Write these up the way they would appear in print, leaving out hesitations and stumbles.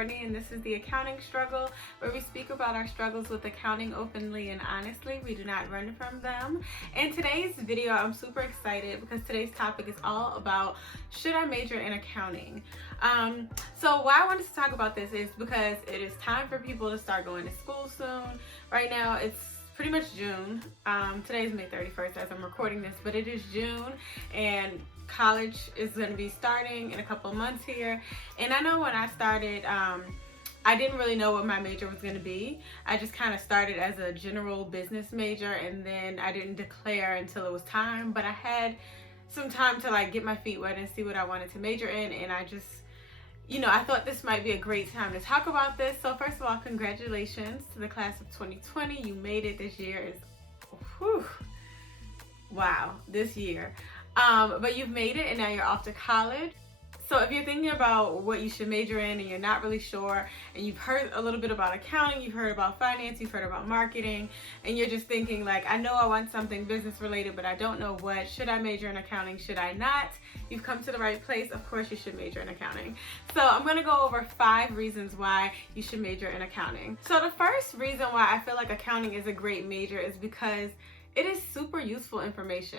Courtney, and this is the Accounting Struggle, where we speak about our struggles with accounting openly and honestly. We do not run from them. In today's video, I'm super excited because today's topic is all about, should I major in accounting? So why I wanted to talk about this is because it is time for people to start going to school soon. Right now, it's pretty much June. Today is May 31st as I'm recording this, but it is June and college is going to be starting in a couple of months here. And I know when I started, I didn't really know what my major was going to be. I just kind of started as a general business major, and then I didn't declare until it was time, but I had some time to like get my feet wet and see what I wanted to major in. And I just, I thought this might be a great time to talk about this. So first of all, congratulations to the class of 2020. You made it. This year is, whew, wow, this year. But you've made it and now you're off to college. So if you're thinking about what you should major in and you're not really sure, and you've heard a little bit about accounting, you've heard about finance, you've heard about marketing, and you're just thinking like, I know I want something business related, but I don't know what. Should I major in accounting? Should I not? You've come to the right place. Of course you should major in accounting. So I'm going to go over 5 reasons why you should major in accounting. So the first reason why I feel like accounting is a great major is because it is super useful information.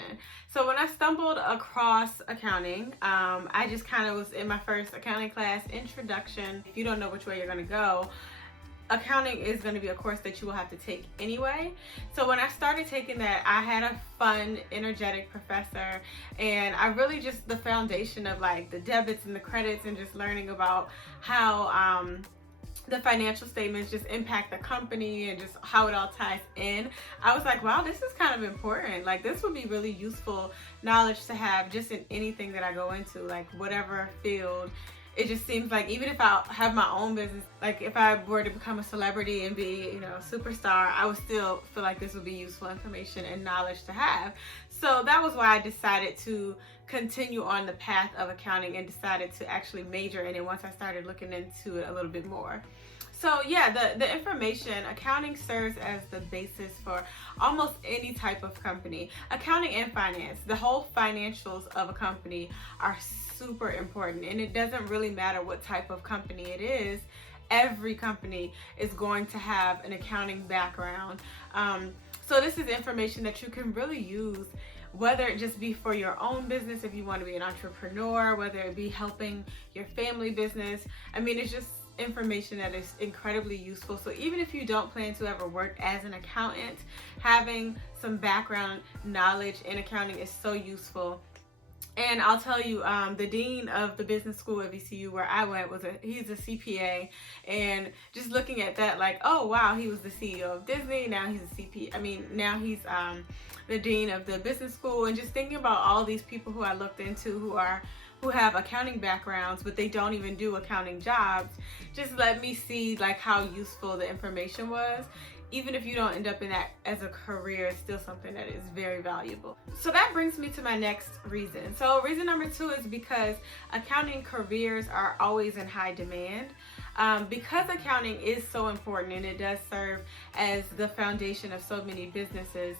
So when I stumbled across accounting, I just kind of was in my first accounting class, introduction. If you don't know which way you're going to go, accounting is going to be a course that you will have to take anyway. So when I started taking that, I had a fun, energetic professor, and I really just, the foundation of like the debits and the credits and just learning about how the financial statements just impact the company and just how it all ties in. I was like, wow, this is kind of important. Like, this would be really useful knowledge to have just in anything that I go into, like whatever field. It just seems like even if I have my own business, like if I were to become a celebrity and be, a superstar, I would still feel like this would be useful information and knowledge to have. So that was why I decided to continue on the path of accounting and decided to actually major in it once I started looking into it a little bit more. So yeah, the information, accounting serves as the basis for almost any type of company. Accounting and finance, the whole financials of a company are super important, and it doesn't really matter what type of company it is. Every company is going to have an accounting background. So this is information that you can really use, whether it just be for your own business, if you want to be an entrepreneur, whether it be helping your family business. I mean, it's just information that is incredibly useful. So even if you don't plan to ever work as an accountant, having some background knowledge in accounting is so useful. And I'll tell you, the dean of the business school at VCU where I went he's a CPA, and just looking at that, like, oh wow, he was the CEO of Disney, now he's a CPA. I mean, now he's the dean of the business school, and just thinking about all these people who I looked into who have accounting backgrounds, but they don't even do accounting jobs, just let me see like how useful the information was. Even if you don't end up in that as a career, it's still something that is very valuable. So that brings me to my next reason. So reason number 2 is because accounting careers are always in high demand. Because accounting is so important and it does serve as the foundation of so many businesses,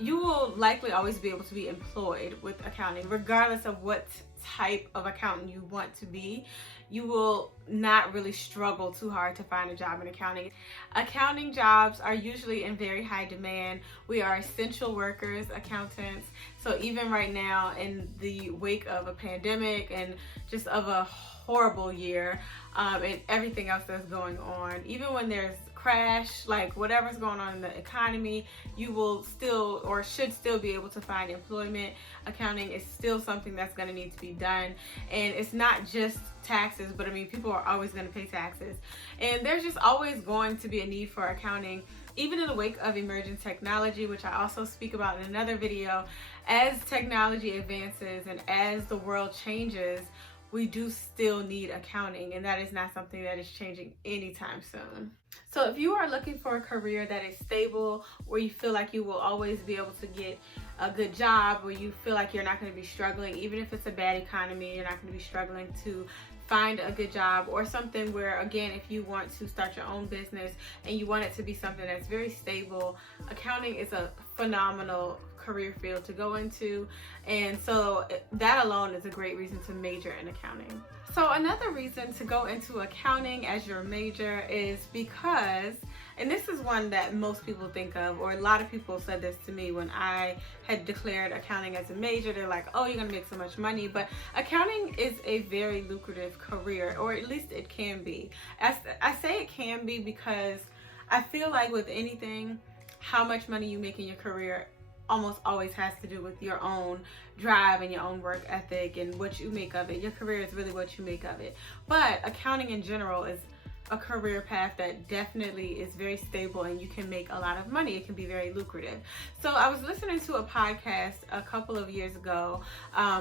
you will likely always be able to be employed with accounting, regardless of what type of accountant you want to be. You will not really struggle too hard to find a job in accounting. Accounting jobs are usually in very high demand. We are essential workers, accountants. So even right now, in the wake of a pandemic and just of a horrible year, and everything else that's going on, even when there's crash, like whatever's going on in the economy, you will still or should still be able to find employment. Accounting is still something that's going to need to be done, and it's not just taxes, but I mean, people are always going to pay taxes, and there's just always going to be a need for accounting, even in the wake of emerging technology, which I also speak about in another video. As technology advances and as the world changes, we do still need accounting, and that is not something that is changing anytime soon. So if you are looking for a career that is stable, where you feel like you will always be able to get a good job, where you feel like you're not going to be struggling, even if it's a bad economy, you're not going to be struggling to find a good job, or something where, again, if you want to start your own business and you want it to be something that's very stable, accounting is a phenomenal career field to go into, and so that alone is a great reason to major in accounting. So another reason to go into accounting as your major is because, and this is one that most people think of, or a lot of people said this to me when I had declared accounting as a major. They're like, oh, you're gonna make so much money. But accounting is a very lucrative career, or at least it can be. I say it can be because I feel like with anything, how much money you make in your career almost always has to do with your own drive and your own work ethic and what you make of it. Your career is really what you make of it. But accounting in general is a career path that definitely is very stable, and you can make a lot of money. It can be very lucrative. So I was listening to a podcast a couple of years ago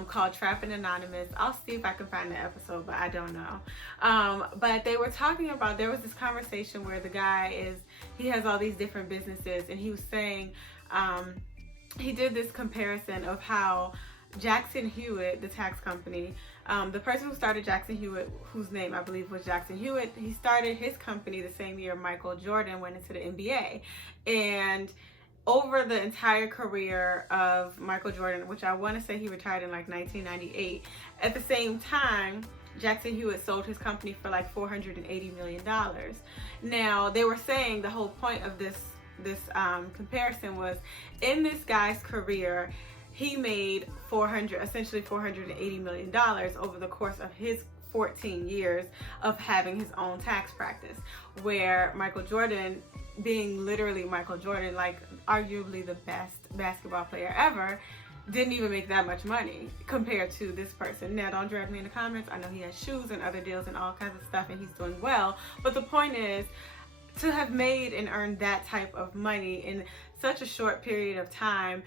called Trapping Anonymous. I'll see if I can find the episode, but I don't know. But they were talking about, there was this conversation where the guy he has all these different businesses, and he was saying, he did this comparison of how Jackson Hewitt, the tax company, the person who started Jackson Hewitt, whose name I believe was Jackson Hewitt, he started his company the same year Michael Jordan went into the NBA. And over the entire career of Michael Jordan, which I want to say he retired in like 1998, at the same time, Jackson Hewitt sold his company for like $480 million. Now, they were saying the whole point of this comparison was, in this guy's career, he made essentially $480 million over the course of his 14 years of having his own tax practice, where Michael Jordan, being literally Michael Jordan, like arguably the best basketball player ever, didn't even make that much money compared to this person. Now, don't drag me in the comments. I know he has shoes and other deals and all kinds of stuff, and he's doing well. But the point is, to have made and earned that type of money in such a short period of time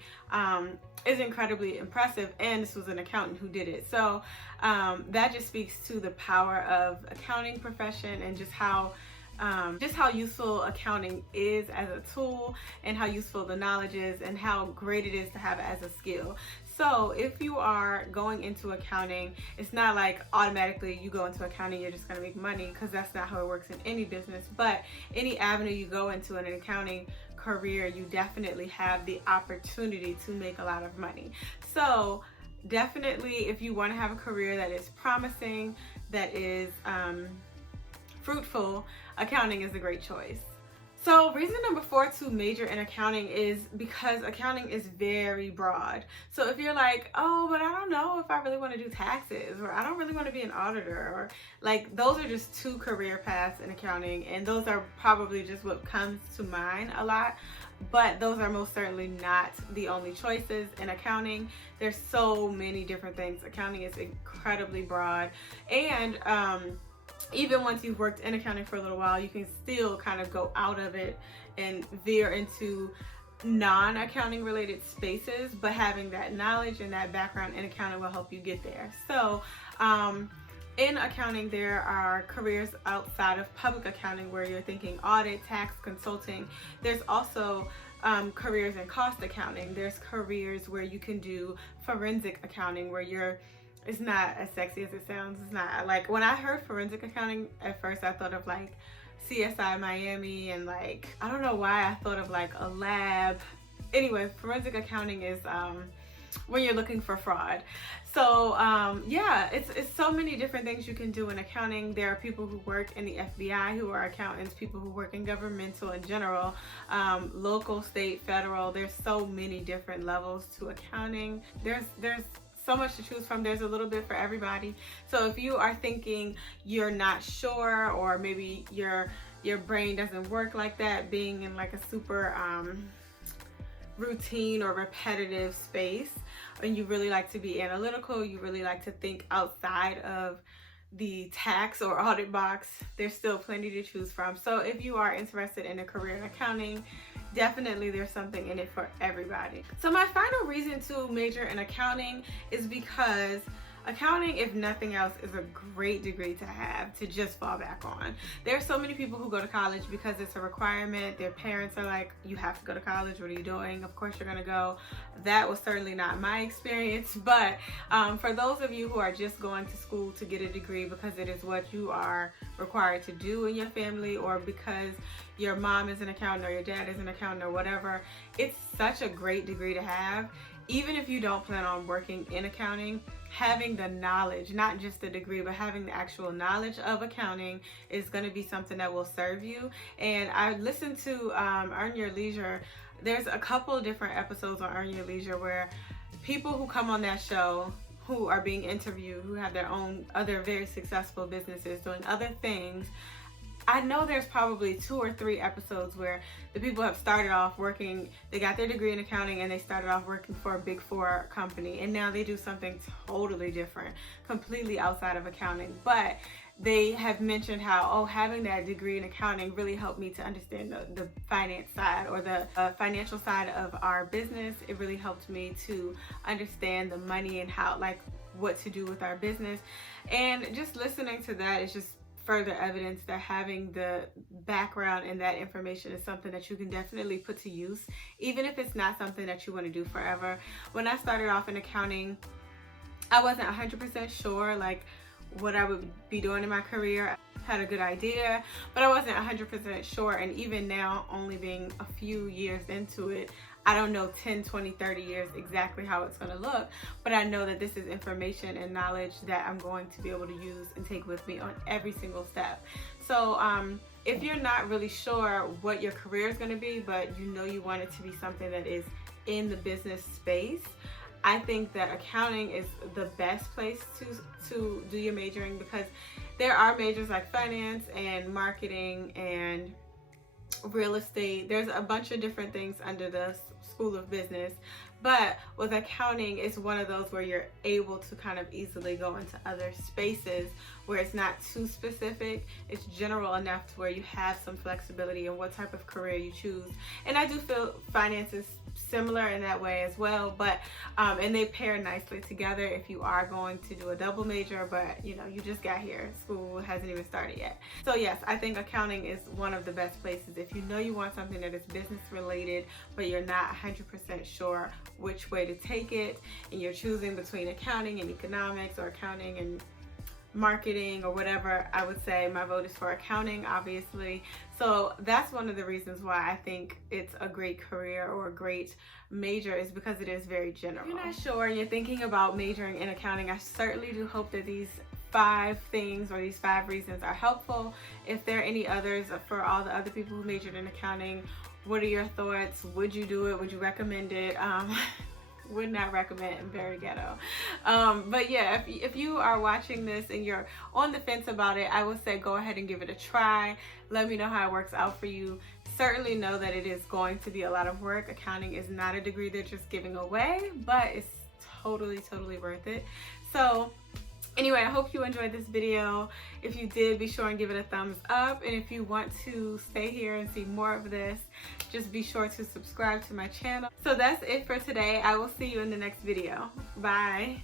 is incredibly impressive, and this was an accountant who did it. So that just speaks to the power of accounting profession, and just how useful accounting is as a tool, and how useful the knowledge is, and how great it is to have it as a skill. So if you are going into accounting, it's not like automatically you go into accounting, you're just going to make money, because that's not how it works in any business. But any avenue you go into in an accounting career, you definitely have the opportunity to make a lot of money. So definitely, if you want to have a career that is promising, that is fruitful, accounting is a great choice. So reason number 4 to major in accounting is because accounting is very broad. So if you're like, oh, but I don't know if I really want to do taxes, or I don't really want to be an auditor, or like, those are just 2 career paths in accounting, and those are probably just what comes to mind a lot. But those are most certainly not the only choices in accounting. There's so many different things. Accounting is incredibly broad, and even once you've worked in accounting for a little while, you can still kind of go out of it and veer into non-accounting related spaces, but having that knowledge and that background in accounting will help you get there. So in accounting, there are careers outside of public accounting where you're thinking audit, tax, consulting. There's also careers in cost accounting. There's careers where you can do forensic accounting, where it's not as sexy as it sounds. It's not like, when I heard forensic accounting, at first I thought of like CSI Miami, and like, I don't know why I thought of like a lab. Anyway, forensic accounting is when you're looking for fraud. So yeah, it's so many different things you can do in accounting. There are people who work in the FBI who are accountants, people who work in governmental in general, local, state, federal. There's so many different levels to accounting. There's so much to choose from. There's a little bit for everybody. So if you are thinking you're not sure, or maybe your brain doesn't work like that, being in like a super routine or repetitive space, and you really like to be analytical, you really like to think outside of the tax or audit box, there's still plenty to choose from. So if you are interested in a career in accounting, definitely there's something in it for everybody. So my final reason to major in accounting is because accounting, if nothing else, is a great degree to have to just fall back on. There are so many people who go to college because it's a requirement. Their parents are like, you have to go to college. What are you doing? Of course you're going to go. That was certainly not my experience. But for those of you who are just going to school to get a degree because it is what you are required to do in your family, or because your mom is an accountant or your dad is an accountant or whatever, it's such a great degree to have. Even if you don't plan on working in accounting, having the knowledge, not just the degree, but having the actual knowledge of accounting is going to be something that will serve you. And I listened to Earn Your Leisure. There's a couple different episodes on Earn Your Leisure where people who come on that show, who are being interviewed, who have their own other very successful businesses doing other things, I know there's probably 2 or 3 episodes where the people have started off working, they got their degree in accounting and they started off working for a Big 4 company, and now they do something totally different, completely outside of accounting. But they have mentioned how, oh, having that degree in accounting really helped me to understand the finance side, or the financial side of our business. It really helped me to understand the money and how, like, what to do with our business. And just listening to that is just further evidence that having the background and that information is something that you can definitely put to use, even if it's not something that you want to do forever. When I started off in accounting, I wasn't 100% sure like what I would be doing in my career. I had a good idea, but I wasn't 100% sure. And even now, only being a few years into it, I don't know 10, 20, 30 years exactly how it's going to look, but I know that this is information and knowledge that I'm going to be able to use and take with me on every single step. So if you're not really sure what your career is going to be, but you know you want it to be something that is in the business space, I think that accounting is the best place to do your majoring, because there are majors like finance and marketing and real estate. There's a bunch of different things under the School of Business, but with accounting, it's one of those where you're able to kind of easily go into other spaces where it's not too specific. It's general enough to where you have some flexibility in what type of career you choose. And I do feel finance is similar in that way as well, but and they pair nicely together if you are going to do a double major, but you know, you just got here, school hasn't even started yet. So yes, I think accounting is one of the best places if you know you want something that is business related, but you're not 100% sure which way to take it, and you're choosing between accounting and economics or accounting and marketing or whatever. I would say my vote is for accounting, obviously. So that's one of the reasons why I think it's a great career or a great major, is because it is very general. If you're not sure and you're thinking about majoring in accounting, I certainly do hope that these 5 things or these 5 reasons are helpful. If there are any others for all the other people who majored in accounting, what are your thoughts? Would you do it? Would you recommend it? Would not recommend, very ghetto. But yeah, if you are watching this and you're on the fence about it, I would say go ahead and give it a try. Let me know how it works out for you. Certainly know that it is going to be a lot of work. Accounting is not a degree they're just giving away, but it's totally worth it. So anyway, I hope you enjoyed this video. If you did, be sure and give it a thumbs up. And if you want to stay here and see more of this, just be sure to subscribe to my channel. So that's it for today. I will see you in the next video. Bye.